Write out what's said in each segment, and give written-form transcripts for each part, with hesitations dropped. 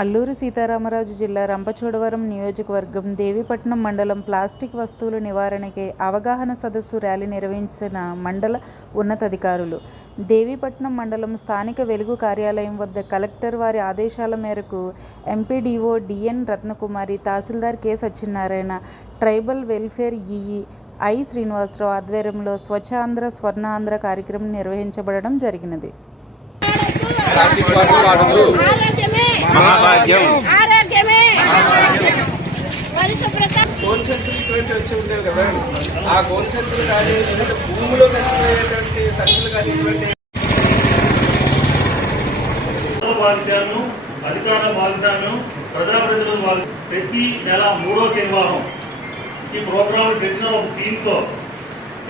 అల్లూరి సీతారామరాజు జిల్లా రంపచోడవరం నియోజకవర్గం దేవీపట్నం మండలం ప్లాస్టిక్ వస్తువుల నివారణకై అవగాహన సదస్సు ర్యాలీ నిర్వహించిన మండల ఉన్నతాధికారులు. దేవీపట్నం మండలం స్థానిక వెలుగు కార్యాలయం వద్ద కలెక్టర్ వారి ఆదేశాల మేరకు MPDO D N Ratnakumari, tahsildar K Satyanarayana, tribal welfare EE I Srinivasarao ఆధ్వర్యంలో స్వచ్ఛాంధ్ర స్వర్ణాంధ్ర కార్యక్రమం నిర్వహించబడడం జరిగినది. మహాభాగ్యం గోల్ సంచులు వచ్చి ఉండేవి కదా, ఆ గోల్ సంచులు కానీ భూమిలో కలిసిపోయేటువంటి సంచులు కానీ భాగస్వామ్యం, అధికార భాగస్వామ్యం, ప్రజాప్రతినిధుల ప్రతి నెల 3వ శనివారం ఈ ప్రోగ్రాం పెట్టిన ఒక థీమ్తో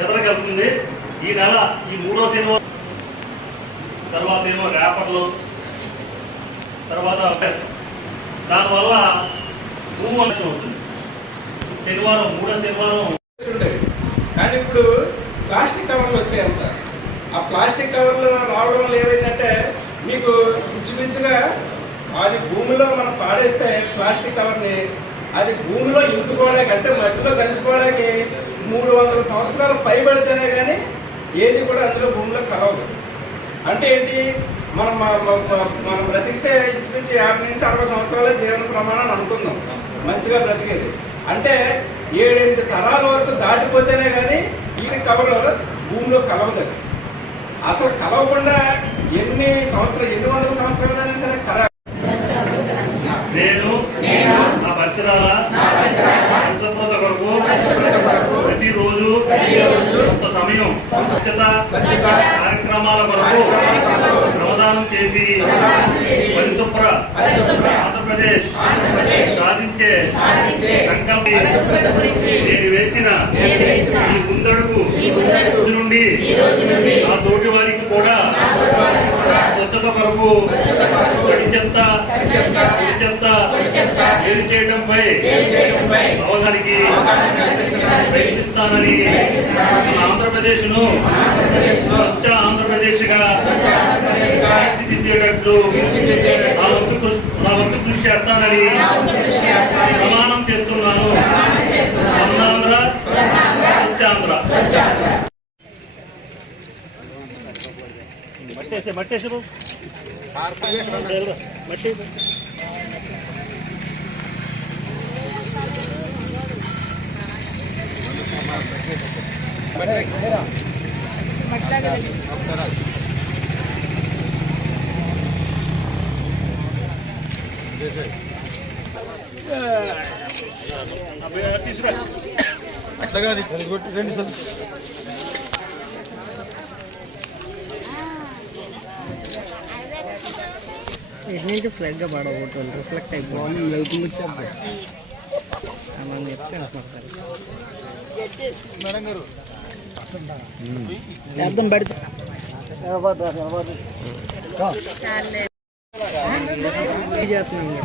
ఎదరకెళ్తుంది. ఈ నెల ఈ 3వ శనివారం తర్వాత ఏమో ర్యాపర్లు, తర్వాత దానివల్ల భూవంశం అవుతుంది. శనివారం 3వ శనివారం ఉండేవి, కానీ ఇప్పుడు ప్లాస్టిక్ కవర్లు వచ్చాయంత. ఆ ప్లాస్టిక్ కవర్లు రావడం వల్ల ఏమైందంటే మీకు ఇంచుమించుగా అది భూమిలో మనం పాడేస్తే ప్లాస్టిక్ కవర్ని అది భూమిలో ఇంకుకోవడానికి, అంటే మట్టిలో కలిసిపోవడానికి 300 సంవత్సరాలు పైబడితేనే కానీ ఏది కూడా అందులో భూమిలో కలవదు. అంటే ఏంటి, మనం బ్రతికితే ఇంచుమించు 50 నుంచి 60 సంవత్సరాలే జీవన ప్రమాణాన్ని అనుకుందాం, మంచిగా బ్రతికేది. అంటే 7-8 తరాల వరకు దాటిపోతేనే కానీ ఈ కవర్లు భూమిలో కలవదు. అసలు కలవకుండా ఎన్ని వందల సంవత్సరాలైనా సరే నేను నా పరిసరాల పరిశుభ్రత కొరకు ప్రతిరోజు కొంత సమయం స్వచ్ఛత కార్యక్రమాల కొరకు శ్రమదానం చేసి పరిశుభ్ర ఆంధ్రప్రదేశ్ సాధించే సంకల్పం నేను వేసిన ఈ ముందడుగు నుండి ఆ తోటి వారికి కూడా స్వచ్ఛత కొరకు వేరు చేయడంపై అవగాహనకి ప్రయత్నిస్తానని ఆంధ్రప్రదేశ్ను స్వచ్ఛ ఆంధ్రప్రదేశ్ గా తీర్చిదిద్దేటట్లు నా వంతు కృషి చేస్తానని ప్రమాణం చేస్తున్నాను. స్వర్ణాంధ్ర స్వచ్ఛాంధ్ర. మట్టేసి మట్టి తీసుకురా అట్లాగా రెండు సార్ నుంచి ఫ్లైట్గా పడబోతుంది, రిఫ్లెక్ట్ అయిపోవాలి, లైటింగ్ వచ్చేది మనం చెప్తే మేడం గారు అర్థం పడితే చేస్తున్నాం.